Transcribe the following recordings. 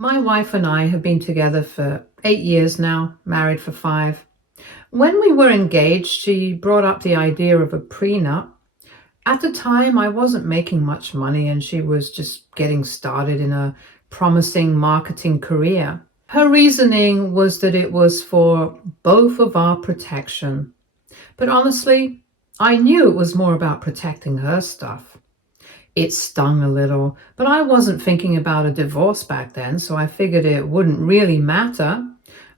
My wife and I have been together for 8 years now, married for 5. When we were engaged, she brought up the idea of a prenup. At the time, I wasn't making much money and she was just getting started in a promising marketing career. Her reasoning was that it was for both of our protection. But honestly, I knew it was more about protecting her stuff. It stung a little, but I wasn't thinking about a divorce back then, so I figured it wouldn't really matter.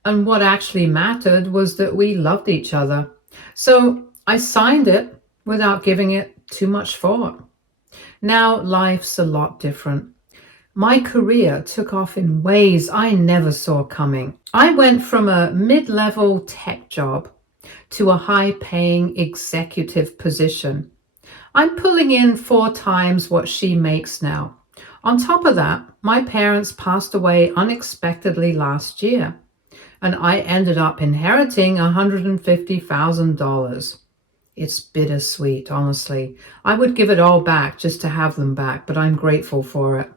And what actually mattered was that we loved each other. So I signed it without giving it too much thought. Now life's a lot different. My career took off in ways I never saw coming. I went from a mid-level tech job to a high-paying executive position. I'm pulling in 4 times what she makes now. On top of that, my parents passed away unexpectedly last year, and I ended up inheriting $150,000. It's bittersweet, honestly. I would give it all back just to have them back, but I'm grateful for it.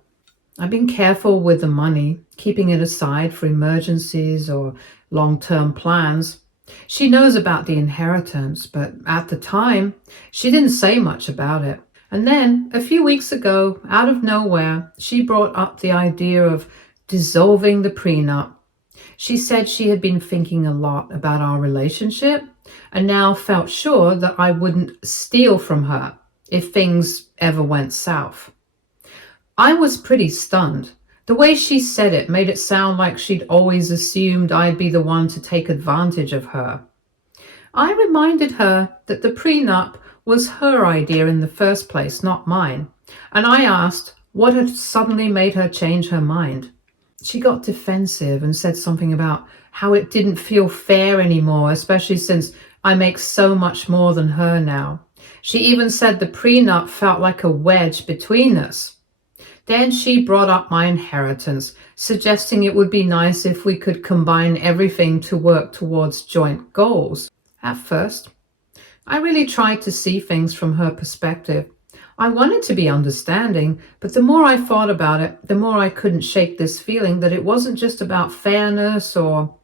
I've been careful with the money, keeping it aside for emergencies or long-term plans. She knows about the inheritance, but at the time, she didn't say much about it. And then, a few weeks ago, out of nowhere, she brought up the idea of dissolving the prenup. She said she had been thinking a lot about our relationship and now felt sure that I wouldn't steal from her if things ever went south. I was pretty stunned. The way she said it made it sound like she'd always assumed I'd be the one to take advantage of her. I reminded her that the prenup was her idea in the first place, not mine, and I asked what had suddenly made her change her mind. She got defensive and said something about how it didn't feel fair anymore, especially since I make so much more than her now. She even said the prenup felt like a wedge between us. Then she brought up my inheritance, suggesting it would be nice if we could combine everything to work towards joint goals. At first, I really tried to see things from her perspective. I wanted to be understanding, but the more I thought about it, the more I couldn't shake this feeling that it wasn't just about fairness or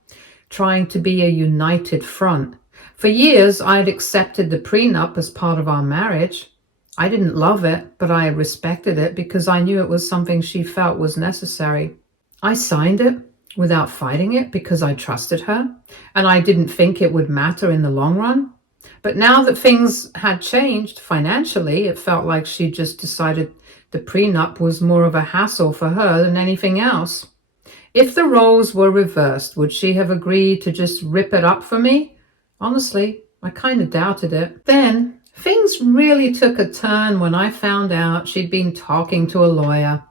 trying to be a united front. For years, I had accepted the prenup as part of our marriage. I didn't love it, but I respected it because I knew it was something she felt was necessary. I signed it without fighting it because I trusted her, and I didn't think it would matter in the long run. But now that things had changed financially, it felt like she just decided the prenup was more of a hassle for her than anything else. If the roles were reversed, would she have agreed to just rip it up for me? Honestly, I kind of doubted it. Then, things really took a turn when I found out she'd been talking to a lawyer.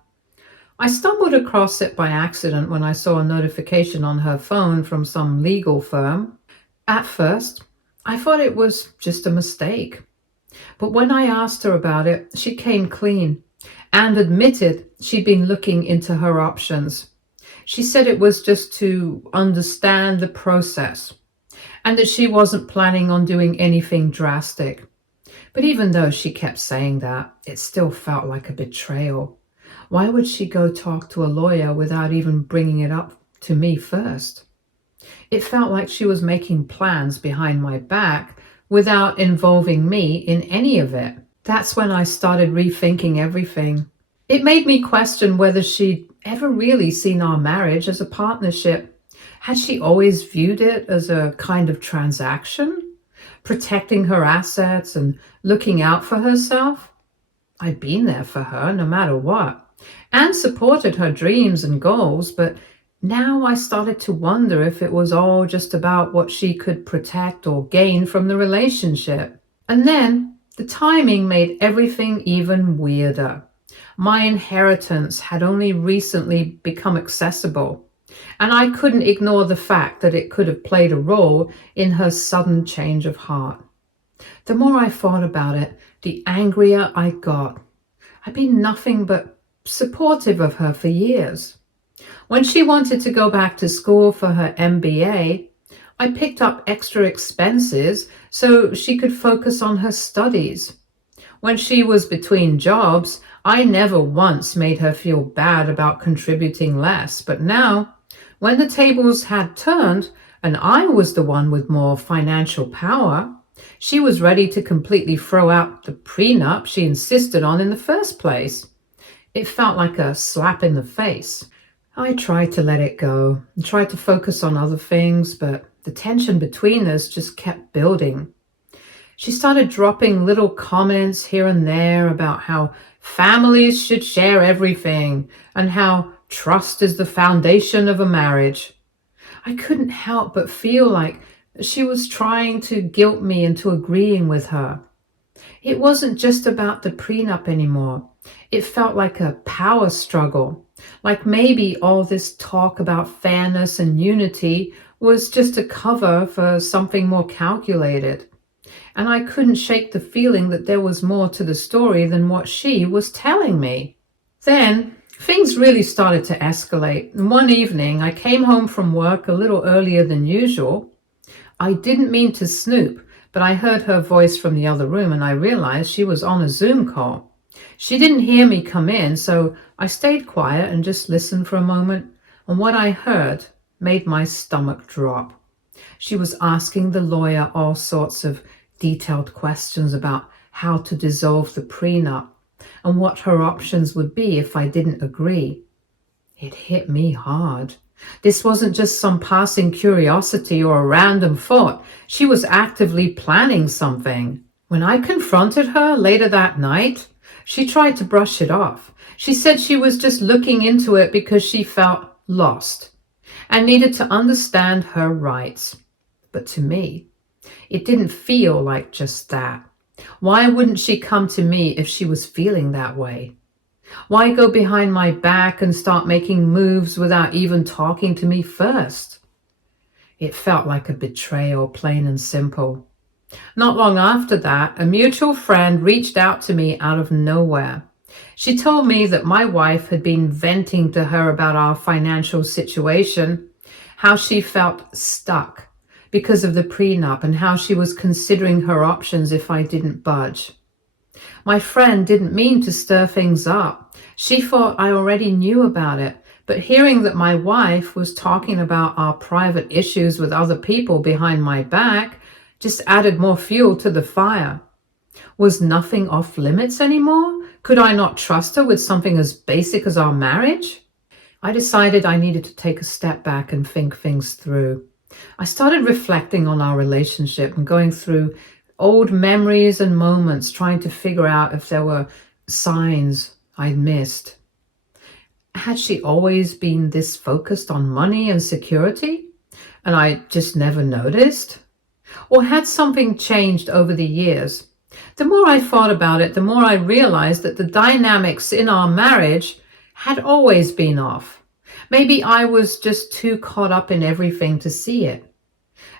I stumbled across it by accident when I saw a notification on her phone from some legal firm. At first, I thought it was just a mistake. But when I asked her about it, she came clean and admitted she'd been looking into her options. She said it was just to understand the process and that she wasn't planning on doing anything drastic. But even though she kept saying that, it still felt like a betrayal. Why would she go talk to a lawyer without even bringing it up to me first? It felt like she was making plans behind my back without involving me in any of it. That's when I started rethinking everything. It made me question whether she'd ever really seen our marriage as a partnership. Had she always viewed it as a kind of transaction, protecting her assets and looking out for herself? I'd been there for her no matter what, and supported her dreams and goals, but now I started to wonder if it was all just about what she could protect or gain from the relationship. And then the timing made everything even weirder. My inheritance had only recently become accessible, and I couldn't ignore the fact that it could have played a role in her sudden change of heart. The more I thought about it, the angrier I got. I'd been nothing but supportive of her for years. When she wanted to go back to school for her MBA, I picked up extra expenses so she could focus on her studies. When she was between jobs, I never once made her feel bad about contributing less, but now, when the tables had turned and I was the one with more financial power, she was ready to completely throw out the prenup she insisted on in the first place. It felt like a slap in the face. I tried to let it go and tried to focus on other things, but the tension between us just kept building. She started dropping little comments here and there about how families should share everything and how trust is the foundation of a marriage. I couldn't help but feel like she was trying to guilt me into agreeing with her. It wasn't just about the prenup anymore. It felt like a power struggle, like maybe all this talk about fairness and unity was just a cover for something more calculated. And I couldn't shake the feeling that there was more to the story than what she was telling me. Then things really started to escalate. And one evening, I came home from work a little earlier than usual. I didn't mean to snoop, but I heard her voice from the other room and I realized she was on a Zoom call. She didn't hear me come in, so I stayed quiet and just listened for a moment. And what I heard made my stomach drop. She was asking the lawyer all sorts of detailed questions about how to dissolve the prenup and what her options would be if I didn't agree. It hit me hard. This wasn't just some passing curiosity or a random thought. She was actively planning something. When I confronted her later that night, she tried to brush it off. She said she was just looking into it because she felt lost and needed to understand her rights. But to me, it didn't feel like just that. Why wouldn't she come to me if she was feeling that way? Why go behind my back and start making moves without even talking to me first? It felt like a betrayal, plain and simple. Not long after that, a mutual friend reached out to me out of nowhere. She told me that my wife had been venting to her about our financial situation, how she felt stuck because of the prenup and how she was considering her options if I didn't budge. My friend didn't mean to stir things up. She thought I already knew about it, but hearing that my wife was talking about our private issues with other people behind my back just added more fuel to the fire. Was nothing off limits anymore? Could I not trust her with something as basic as our marriage? I decided I needed to take a step back and think things through. I started reflecting on our relationship and going through old memories and moments, trying to figure out if there were signs I'd missed. Had she always been this focused on money and security, and I just never noticed? Or had something changed over the years? The more I thought about it, the more I realized that the dynamics in our marriage had always been off. Maybe I was just too caught up in everything to see it.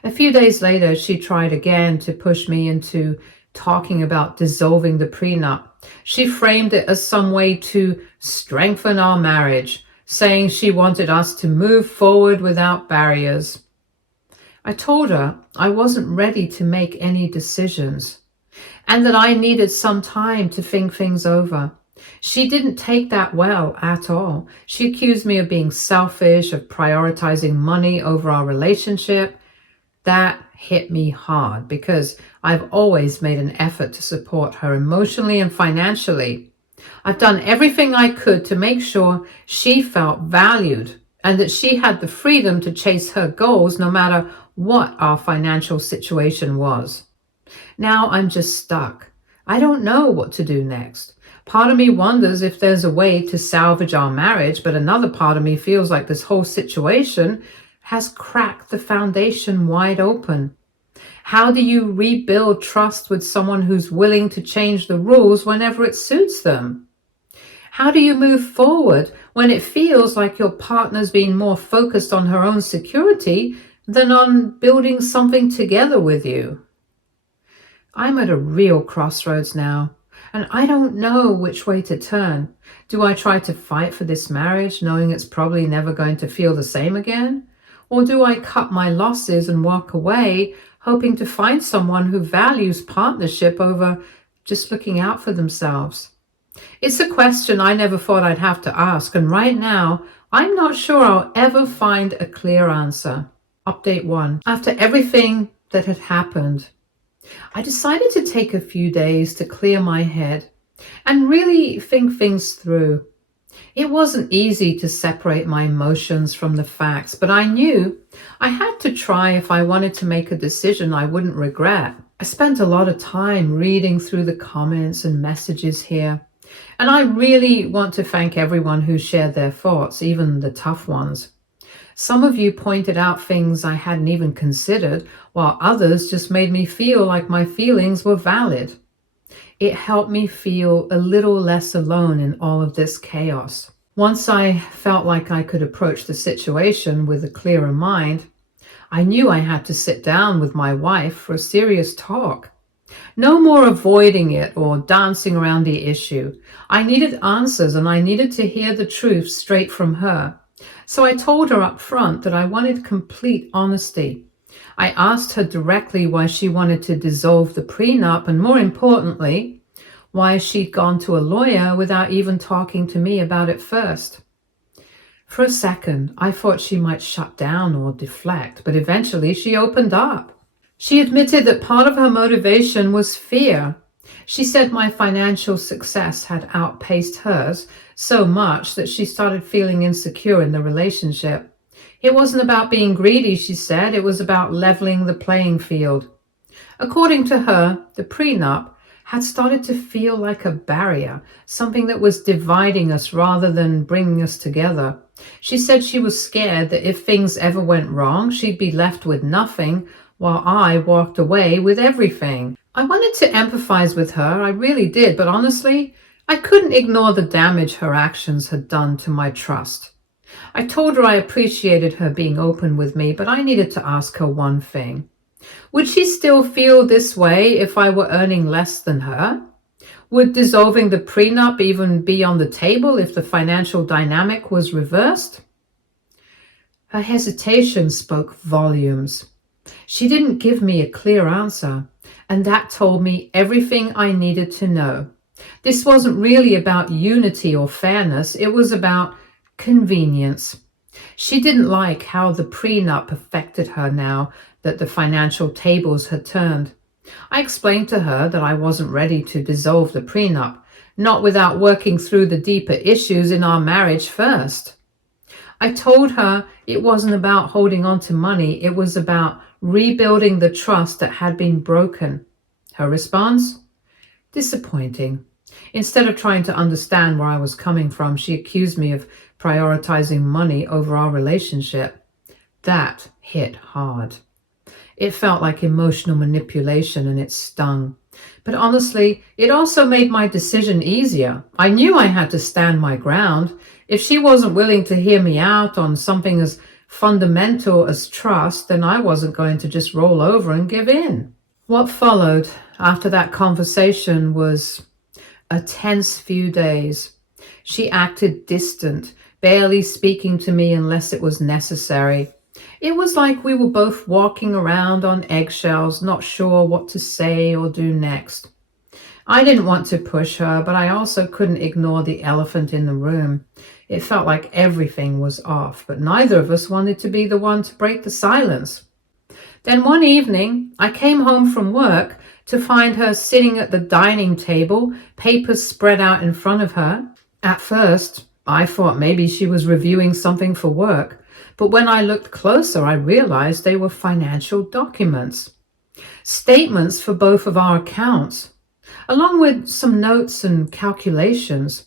A few days later, she tried again to push me into talking about dissolving the prenup. She framed it as some way to strengthen our marriage, saying she wanted us to move forward without barriers. I told her I wasn't ready to make any decisions and that I needed some time to think things over. She didn't take that well at all. She accused me of being selfish, of prioritizing money over our relationship. That hit me hard because I've always made an effort to support her emotionally and financially. I've done everything I could to make sure she felt valued and that she had the freedom to chase her goals no matter what our financial situation was. Now I'm just stuck. I don't know what to do next. Part of me wonders if there's a way to salvage our marriage, but another part of me feels like this whole situation has cracked the foundation wide open. How do you rebuild trust with someone who's willing to change the rules whenever it suits them? How do you move forward when it feels like your partner's being more focused on her own security than on building something together with you? I'm at a real crossroads now, and I don't know which way to turn. Do I try to fight for this marriage, knowing it's probably never going to feel the same again? Or do I cut my losses and walk away, hoping to find someone who values partnership over just looking out for themselves? It's a question I never thought I'd have to ask, and right now, I'm not sure I'll ever find a clear answer. Update 1. After everything that had happened, I decided to take a few days to clear my head and really think things through. It wasn't easy to separate my emotions from the facts, but I knew I had to try if I wanted to make a decision I wouldn't regret. I spent a lot of time reading through the comments and messages here, and I really want to thank everyone who shared their thoughts, even the tough ones. Some of you pointed out things I hadn't even considered, while others just made me feel like my feelings were valid. It helped me feel a little less alone in all of this chaos. Once I felt like I could approach the situation with a clearer mind, I knew I had to sit down with my wife for a serious talk. No more avoiding it or dancing around the issue. I needed answers, and I needed to hear the truth straight from her. So I told her up front that I wanted complete honesty. I asked her directly why she wanted to dissolve the prenup, and more importantly, why she'd gone to a lawyer without even talking to me about it first. For a second, I thought she might shut down or deflect, but eventually she opened up. She admitted that part of her motivation was fear. She said my financial success had outpaced hers so much that she started feeling insecure in the relationship. It wasn't about being greedy, she said. It was about leveling the playing field. According to her, the prenup had started to feel like a barrier, something that was dividing us rather than bringing us together. She said she was scared that if things ever went wrong, she'd be left with nothing, while I walked away with everything. I wanted to empathize with her, I really did, but honestly, I couldn't ignore the damage her actions had done to my trust. I told her I appreciated her being open with me, but I needed to ask her one thing. Would she still feel this way if I were earning less than her? Would dissolving the prenup even be on the table if the financial dynamic was reversed? Her hesitation spoke volumes. She didn't give me a clear answer, and that told me everything I needed to know. This wasn't really about unity or fairness, it was about convenience. She didn't like how the prenup affected her now that the financial tables had turned. I explained to her that I wasn't ready to dissolve the prenup, not without working through the deeper issues in our marriage first. I told her it wasn't about holding on to money, it was about rebuilding the trust that had been broken. Her response? Disappointing. Instead of trying to understand where I was coming from, she accused me of prioritizing money over our relationship. That hit hard. It felt like emotional manipulation, and it stung. But honestly, it also made my decision easier. I knew I had to stand my ground. If she wasn't willing to hear me out on something as fundamental as trust, then I wasn't going to just roll over and give in. What followed after that conversation was a tense few days. She acted distant, barely speaking to me unless it was necessary. It was like we were both walking around on eggshells, not sure what to say or do next. I didn't want to push her, but I also couldn't ignore the elephant in the room. It felt like everything was off, but neither of us wanted to be the one to break the silence. Then one evening, I came home from work to find her sitting at the dining table, papers spread out in front of her. At first, I thought maybe she was reviewing something for work, but when I looked closer, I realized they were financial documents. Statements for both of our accounts, along with some notes and calculations.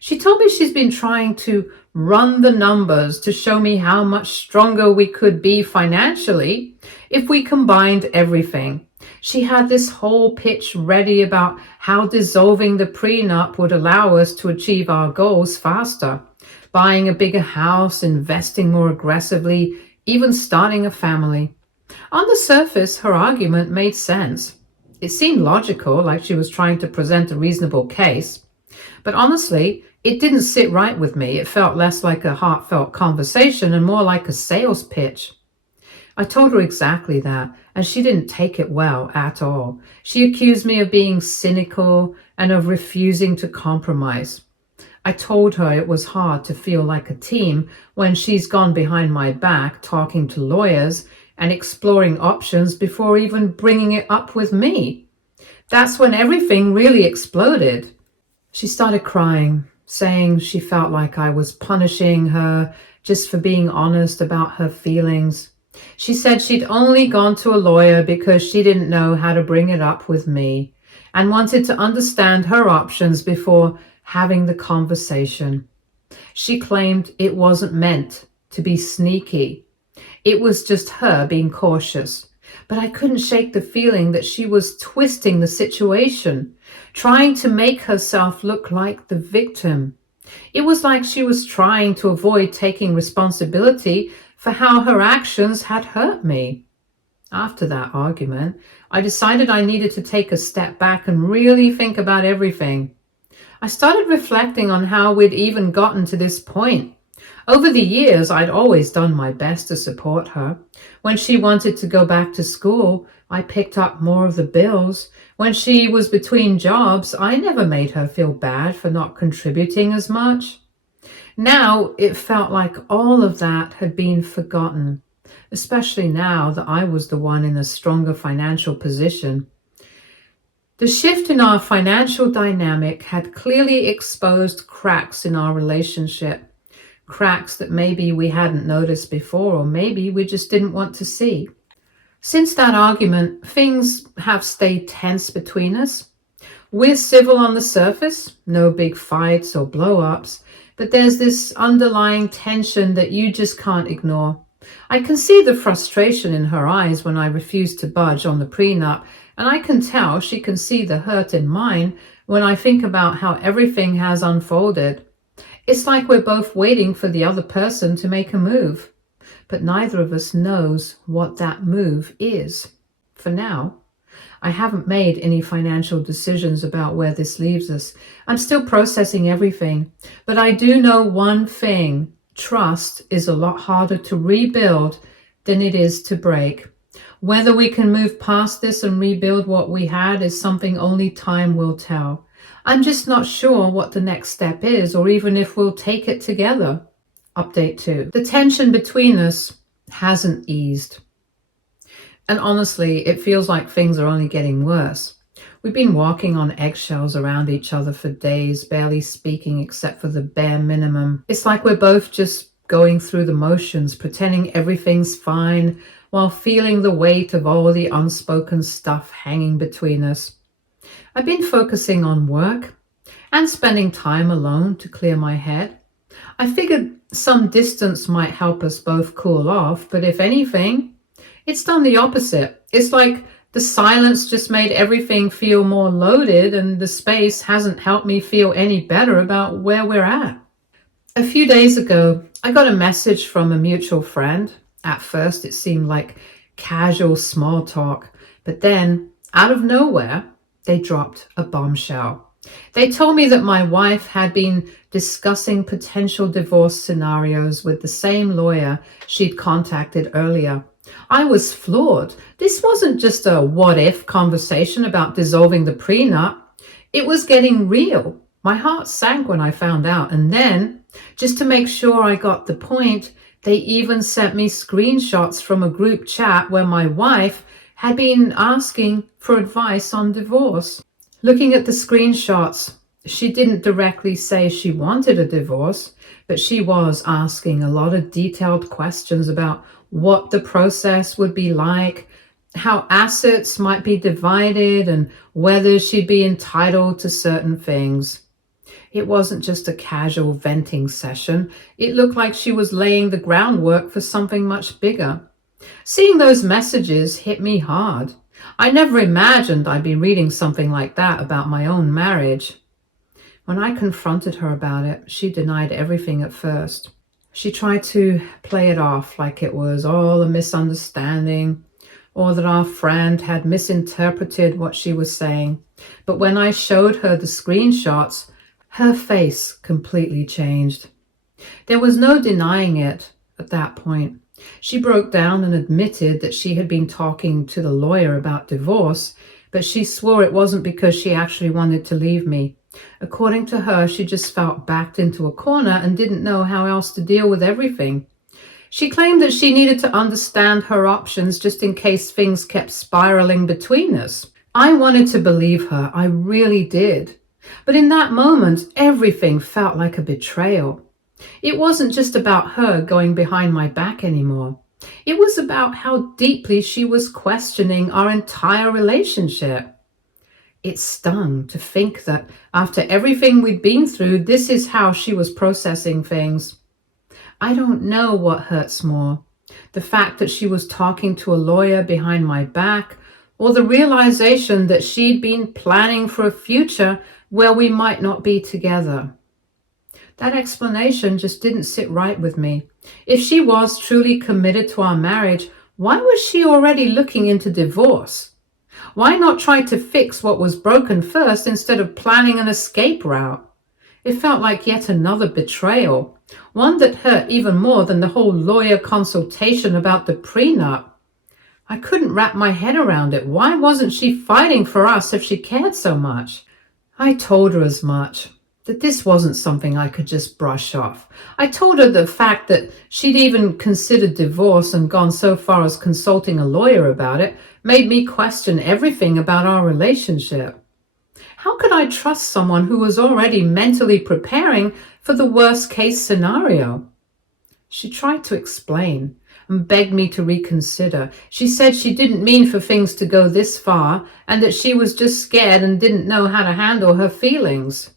She told me she's been trying to run the numbers to show me how much stronger we could be financially if we combined everything. She had this whole pitch ready about how dissolving the prenup would allow us to achieve our goals faster, buying a bigger house, investing more aggressively, even starting a family. On the surface, her argument made sense. It seemed logical, like she was trying to present a reasonable case. But honestly, it didn't sit right with me. It felt less like a heartfelt conversation and more like a sales pitch. I told her exactly that, and she didn't take it well at all. She accused me of being cynical and of refusing to compromise. I told her it was hard to feel like a team when she's gone behind my back talking to lawyers and exploring options before even bringing it up with me. That's when everything really exploded. She started crying, saying she felt like I was punishing her just for being honest about her feelings. She said she'd only gone to a lawyer because she didn't know how to bring it up with me and wanted to understand her options before having the conversation. She claimed it wasn't meant to be sneaky. It was just her being cautious. But I couldn't shake the feeling that she was twisting the situation, trying to make herself look like the victim. It was like she was trying to avoid taking responsibility for how her actions had hurt me. After that argument, I decided I needed to take a step back and really think about everything. I started reflecting on how we'd even gotten to this point. Over the years, I'd always done my best to support her. When she wanted to go back to school, I picked up more of the bills. When she was between jobs, I never made her feel bad for not contributing as much. Now, it felt like all of that had been forgotten, especially now that I was the one in a stronger financial position. The shift in our financial dynamic had clearly exposed cracks in our relationship. Cracks that maybe we hadn't noticed before, or maybe we just didn't want to see. Since that argument, things have stayed tense between us. We're civil on the surface, no big fights or blow-ups, but there's this underlying tension that you just can't ignore. I can see the frustration in her eyes when I refuse to budge on the prenup, and I can tell she can see the hurt in mine when I think about how everything has unfolded. It's like we're both waiting for the other person to make a move, but neither of us knows what that move is. For now, I haven't made any financial decisions about where this leaves us. I'm still processing everything, but I do know one thing. Trust is a lot harder to rebuild than it is to break. Whether we can move past this and rebuild what we had is something only time will tell. I'm just not sure what the next step is, or even if we'll take it together. Update 2. The tension between us hasn't eased. And honestly, it feels like things are only getting worse. We've been walking on eggshells around each other for days, barely speaking except for the bare minimum. It's like we're both just going through the motions, pretending everything's fine, while feeling the weight of all the unspoken stuff hanging between us. I've been focusing on work and spending time alone to clear my head. I figured some distance might help us both cool off, but if anything, it's done the opposite. It's like the silence just made everything feel more loaded, and the space hasn't helped me feel any better about where we're at. A few days ago, I got a message from a mutual friend. At first, it seemed like casual small talk, but then, out of nowhere, they dropped a bombshell. They told me that my wife had been discussing potential divorce scenarios with the same lawyer she'd contacted earlier. I was floored. This wasn't just a what-if conversation about dissolving the prenup. It was getting real. My heart sank when I found out, and then, just to make sure I got the point, they even sent me screenshots from a group chat where my wife had been asking for advice on divorce. Looking at the screenshots, she didn't directly say she wanted a divorce, but she was asking a lot of detailed questions about what the process would be like, how assets might be divided, and whether she'd be entitled to certain things. It wasn't just a casual venting session. It looked like she was laying the groundwork for something much bigger. Seeing those messages hit me hard. I never imagined I'd be reading something like that about my own marriage. When I confronted her about it, she denied everything at first. She tried to play it off like it was all a misunderstanding, or that our friend had misinterpreted what she was saying. But when I showed her the screenshots, her face completely changed. There was no denying it at that point. She broke down and admitted that she had been talking to the lawyer about divorce, but she swore it wasn't because she actually wanted to leave me. According to her, she just felt backed into a corner and didn't know how else to deal with everything. She claimed that she needed to understand her options just in case things kept spiraling between us. I wanted to believe her, I really did. But in that moment, everything felt like a betrayal. It wasn't just about her going behind my back anymore. It was about how deeply she was questioning our entire relationship. It stung to think that after everything we'd been through, this is how she was processing things. I don't know what hurts more, the fact that she was talking to a lawyer behind my back, or the realization that she'd been planning for a future where we might not be together. That explanation just didn't sit right with me. If she was truly committed to our marriage, why was she already looking into divorce? Why not try to fix what was broken first instead of planning an escape route? It felt like yet another betrayal, one that hurt even more than the whole lawyer consultation about the prenup. I couldn't wrap my head around it. Why wasn't she fighting for us if she cared so much? I told her as much, that this wasn't something I could just brush off. I told her the fact that she'd even considered divorce and gone so far as consulting a lawyer about it made me question everything about our relationship. How could I trust someone who was already mentally preparing for the worst case scenario? She tried to explain and begged me to reconsider. She said she didn't mean for things to go this far and that she was just scared and didn't know how to handle her feelings.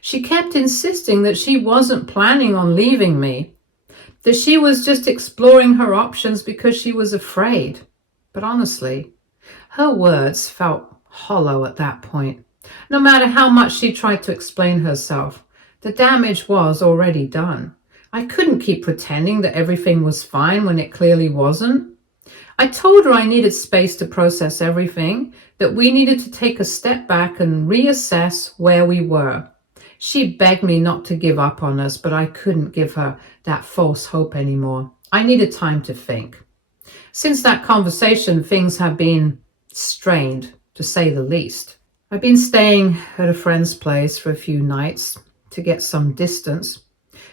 She kept insisting that she wasn't planning on leaving me, that she was just exploring her options because she was afraid. But honestly, her words felt hollow at that point. No matter how much she tried to explain herself, the damage was already done. I couldn't keep pretending that everything was fine when it clearly wasn't. I told her I needed space to process everything, that we needed to take a step back and reassess where we were. She begged me not to give up on us, but I couldn't give her that false hope anymore. I needed time to think. Since that conversation, things have been strained, to say the least. I've been staying at a friend's place for a few nights to get some distance,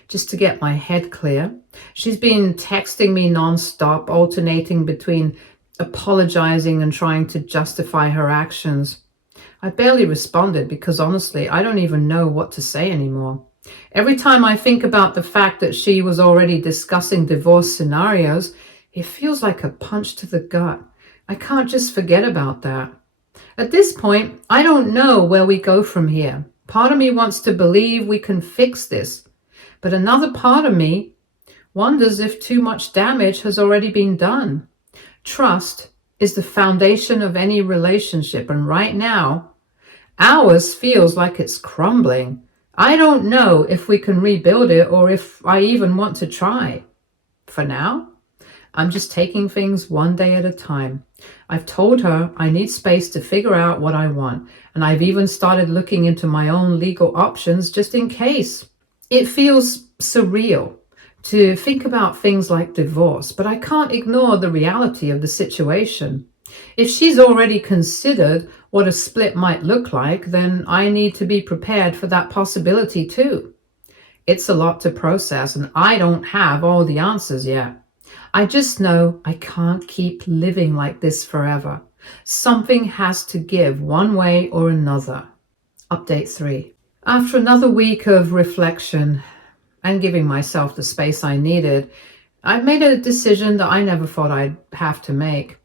just to get my head clear. She's been texting me nonstop, alternating between apologizing and trying to justify her actions. I barely responded because honestly, I don't even know what to say anymore. Every time I think about the fact that she was already discussing divorce scenarios, it feels like a punch to the gut. I can't just forget about that. At this point, I don't know where we go from here. Part of me wants to believe we can fix this, but another part of me wonders if too much damage has already been done. Trust is the foundation of any relationship, and right now, ours feels like it's crumbling. I don't know if we can rebuild it or if I even want to try. For now, I'm just taking things one day at a time. I've told her I need space to figure out what I want, and I've even started looking into my own legal options just in case. It feels surreal to think about things like divorce, but I can't ignore the reality of the situation. If she's already considered what a split might look like, then I need to be prepared for that possibility too. It's a lot to process, and I don't have all the answers yet. I just know I can't keep living like this forever. Something has to give one way or another. Update 3. After another week of reflection and giving myself the space I needed, I've made a decision that I never thought I'd have to make.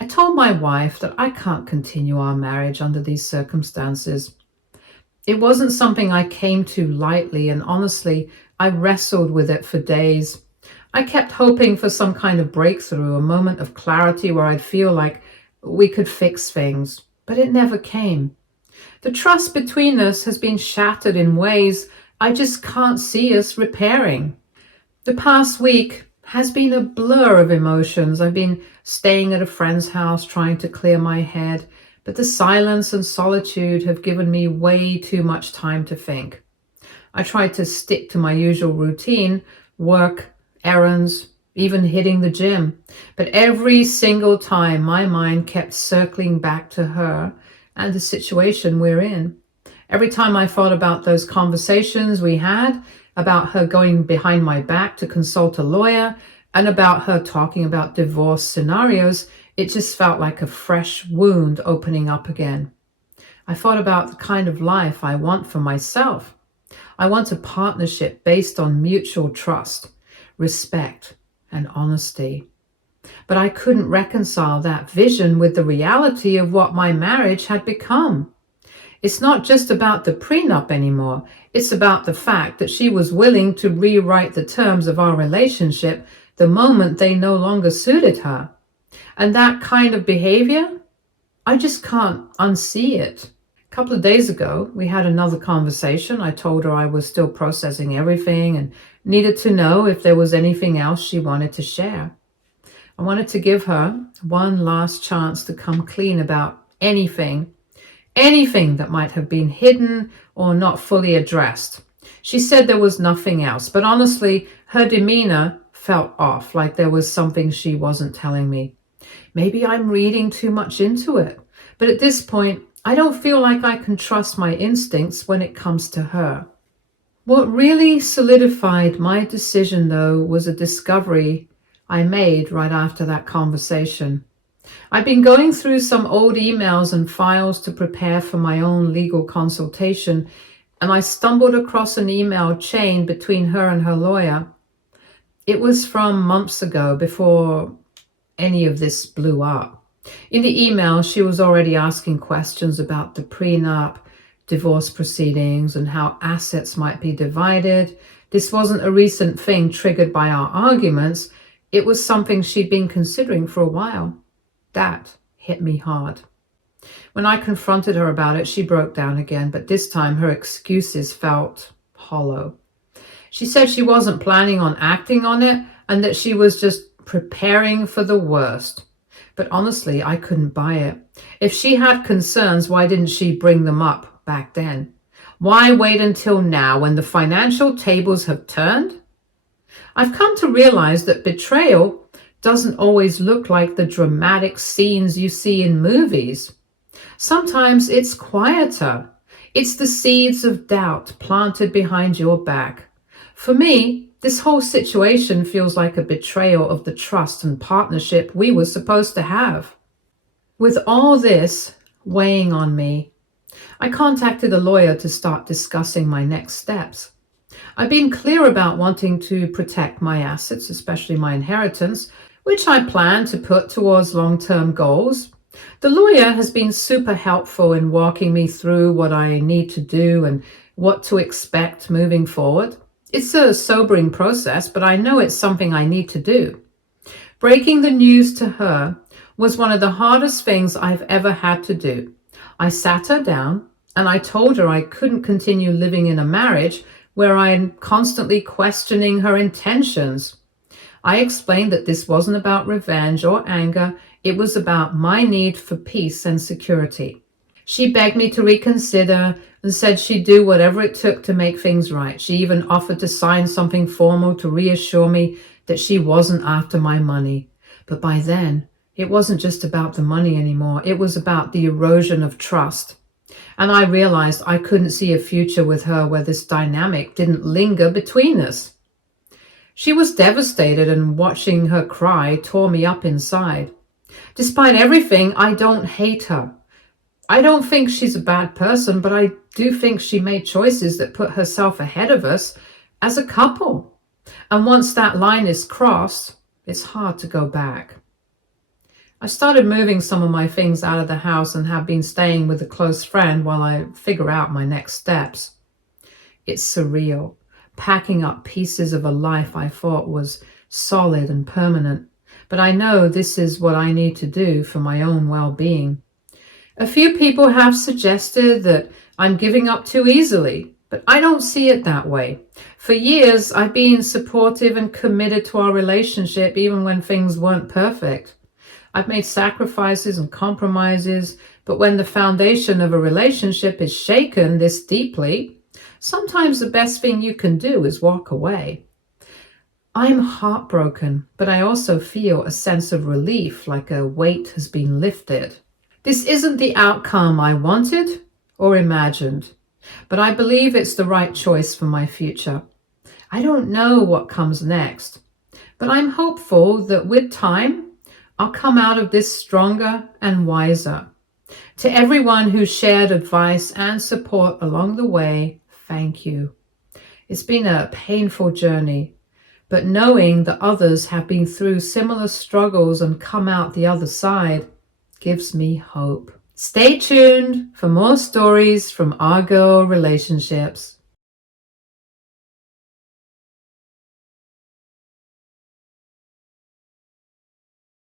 I told my wife that I can't continue our marriage under these circumstances. It wasn't something I came to lightly, and honestly, I wrestled with it for days. I kept hoping for some kind of breakthrough, a moment of clarity where I'd feel like we could fix things, but it never came. The trust between us has been shattered in ways I just can't see us repairing. The past week has been a blur of emotions. I've been staying at a friend's house trying to clear my head, but the silence and solitude have given me way too much time to think. I tried to stick to my usual routine, work, errands, even hitting the gym. But every single time, my mind kept circling back to her and the situation we're in. Every time I thought about those conversations we had, about her going behind my back to consult a lawyer, and about her talking about divorce scenarios, it just felt like a fresh wound opening up again. I thought about the kind of life I want for myself. I want a partnership based on mutual trust, respect, and honesty. But I couldn't reconcile that vision with the reality of what my marriage had become. It's not just about the prenup anymore. It's about the fact that she was willing to rewrite the terms of our relationship the moment they no longer suited her. And that kind of behavior, I just can't unsee it. A couple of days ago, we had another conversation. I told her I was still processing everything and needed to know if there was anything else she wanted to share. I wanted to give her one last chance to come clean about anything that might have been hidden or not fully addressed. She said there was nothing else, but honestly, her demeanor felt off, like there was something she wasn't telling me. Maybe I'm reading too much into it, but at this point, I don't feel like I can trust my instincts when it comes to her. What really solidified my decision, though, was a discovery I made right after that conversation. I've been going through some old emails and files to prepare for my own legal consultation, and I stumbled across an email chain between her and her lawyer. It was from months ago, before any of this blew up. In the email, she was already asking questions about the prenup, divorce proceedings, and how assets might be divided. This wasn't a recent thing triggered by our arguments. It was something she'd been considering for a while. That hit me hard. When I confronted her about it, she broke down again, but this time her excuses felt hollow. She said she wasn't planning on acting on it and that she was just preparing for the worst. But honestly, I couldn't buy it. If she had concerns, why didn't she bring them up back then? Why wait until now when the financial tables have turned? I've come to realize that betrayal doesn't always look like the dramatic scenes you see in movies. Sometimes it's quieter. It's the seeds of doubt planted behind your back. For me, this whole situation feels like a betrayal of the trust and partnership we were supposed to have. With all this weighing on me, I contacted a lawyer to start discussing my next steps. I've been clear about wanting to protect my assets, especially my inheritance, which I plan to put towards long-term goals. The lawyer has been super helpful in walking me through what I need to do and what to expect moving forward. It's a sobering process, but I know it's something I need to do. Breaking the news to her was one of the hardest things I've ever had to do. I sat her down and I told her I couldn't continue living in a marriage where I'm constantly questioning her intentions. I explained that this wasn't about revenge or anger. It was about my need for peace and security. She begged me to reconsider and said she'd do whatever it took to make things right. She even offered to sign something formal to reassure me that she wasn't after my money. But by then, it wasn't just about the money anymore. It was about the erosion of trust. And I realized I couldn't see a future with her where this dynamic didn't linger between us. She was devastated, and watching her cry tore me up inside. Despite everything, I don't hate her. I don't think she's a bad person, but I do think she made choices that put herself ahead of us as a couple. And once that line is crossed, it's hard to go back. I started moving some of my things out of the house and have been staying with a close friend while I figure out my next steps. It's surreal, packing up pieces of a life I thought was solid and permanent. But I know this is what I need to do for my own well-being. A few people have suggested that I'm giving up too easily, but I don't see it that way. For years, I've been supportive and committed to our relationship even when things weren't perfect. I've made sacrifices and compromises, but when the foundation of a relationship is shaken this deeply, sometimes the best thing you can do is walk away. I'm heartbroken, but I also feel a sense of relief, like a weight has been lifted. This isn't the outcome I wanted or imagined, but I believe it's the right choice for my future. I don't know what comes next, but I'm hopeful that with time, I'll come out of this stronger and wiser. To everyone who shared advice and support along the way, thank you. It's been a painful journey, but knowing that others have been through similar struggles and come out the other side gives me hope. Stay tuned for more stories from our girl relationships.